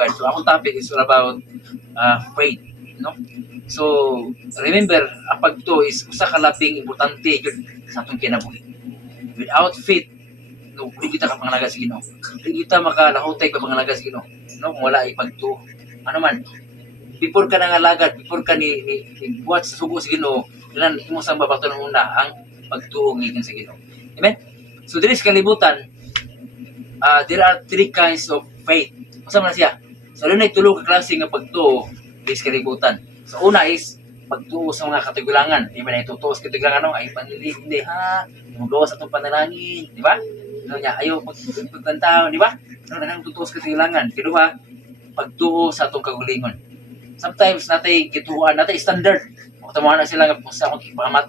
God. So akong topic is all about faith, no? So remember, ang pagtuo is usa ka labing importante gyud sa atong kinabuhi. Without faith, no, hindi kita kapangalaga sa Ginoo. Hindi kita makalahutay pa pangalaga sa Ginoo, no? Kung wala ipagtuo. Ano man, before ka nangalagad, before ka ni buhat sa sugo sa Ginoo, kailan imo sang babaton una ang pagtuo gikan sa Ginoo. Amen. So diri sa kalibutan, there are three kinds of faith. Asa man siya? So dunay tulo ka klase nga pagtuo diri sa kalibutan. So una is pagtuo sa mga katigulangan. Di ba na itutuo sa katigulangan no? Ay panili, hindi ha. Magawa sa itong panalangin. Di ba? Ano niya? Ayaw pagkantaw. Di ba? Ano na nang tutuo sa katigulangan. Kedua, pagtuo sa itong kagulingon. Sometimes natay gituan, natay standard. Kung tamahan na sila nga sa akong pakamat,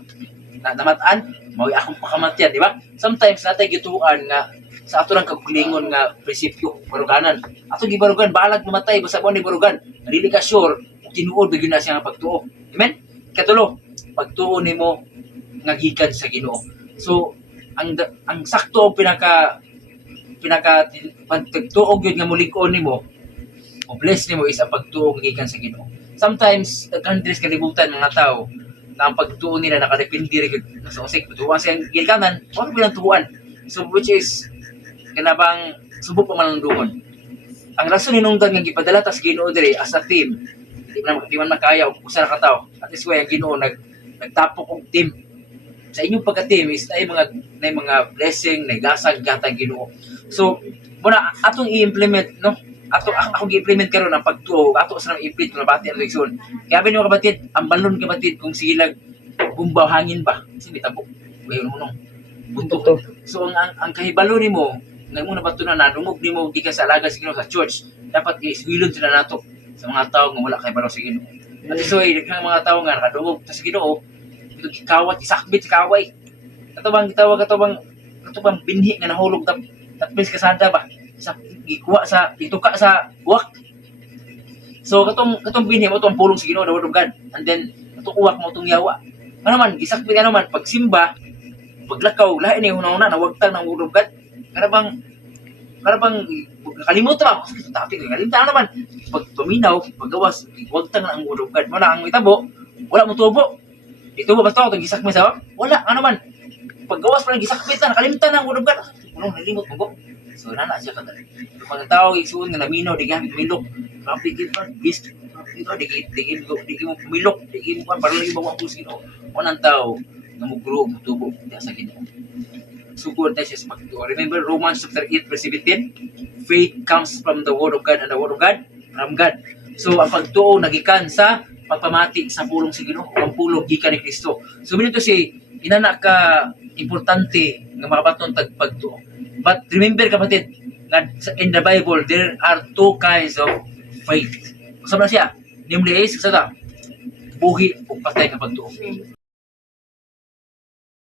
namataan, mawag akong pakamat yan. Di ba? Sometimes natay gituan nga sa ato lang kagulingon nga prinsipyo, baruganan. Ato gibarugan, balag mamatay, basta mo ni barugan. Dili ka sure, tinuod bigyan na siya nga pagtuo. Amen? Katulo, pagtuo nimo nga gikan sa Ginoo. So, ang sakto o pinaka pagtuo gyud nga mulig-on nimo, o bless nimo is ang pagtuo nga gikan sa Ginoo. Sometimes daghan diri sa kalibutan mga tao na ang pagtuo nila nakadepende rin sa usik tuwan sa gilkanan, wala bilang tuwan. So which is kanabang subok pa manungdungon. Ang rason hinungdan nga gipadala ta sa Ginoo diri as a team, di man makaya og usa ka tawo. At is why ang Ginoo nagtapok og team. Sa inyong pagka-team is na mga blessing, na gasag gatang Ginoo. So, muna atong i-implement, no? Ako gi-implement karon ang pagtuo, ato sa i-implement na bati ang leksyon. Kaya ba niyo kabatid, ang balon kabatid kung silag bumbaw hangin ba? Kasi bitabok. Wayo mo bunto. So ang kahibalo nimo, nga mo nabatunan na dungog nimo di ka sa alaga sa Ginoo sa church, dapat iswilon sila nato sa mga tao nga wala kay balo sa Ginoo. At isoy daghang mga tao nga nakadungog sa Ginoo, ito gikawat isakbit sa kaway. Katubang binhi nga nahulog tapos kasada ba sa gikuha sa ituka sa uwak. So katong binhi mo tong pulong sa Ginoo dawod God. And then katong uwak mo tong yawa. Ano man gisakbit ano man pagsimba, paglakaw lahi ni una-una nawagtang ng ulog God. Karabang kalimutan ba? Tapi kalimutan naman. Pag tuminaw, paggawas, wagtang na ang ulugad. Wala ang itabo, wala mo tubo. Ito ba basta ito, gisak mo sa wala, ano man. Paggawas pa lang, gisakpit na, nakalimutan na ang ulugad. Ano, nalimot mo ko. So, nana siya ka talaga. Pag tao, isuon nga naminaw, di gamit milok. Kapigil pa, bis, di mo pumilok, di mo pa, parang lagi mo ang kusino. Unang tao, namugro, tubo, sa Ginoo. Sugod na siya sa pagtuo. Remember Romans chapter 8 verse 17, faith comes from the word of God and the word of God from God. So ang pagtuo nagikan sa pagpamati sa pulong sa Ginoo, ang pulong gikan ni Kristo. So minito si inana ka importante nga makabaton tag pagtuo. But remember kapatid, in the Bible there are two kinds of faith. Sa siya, namely is sa buhi o patay nga pagtuo.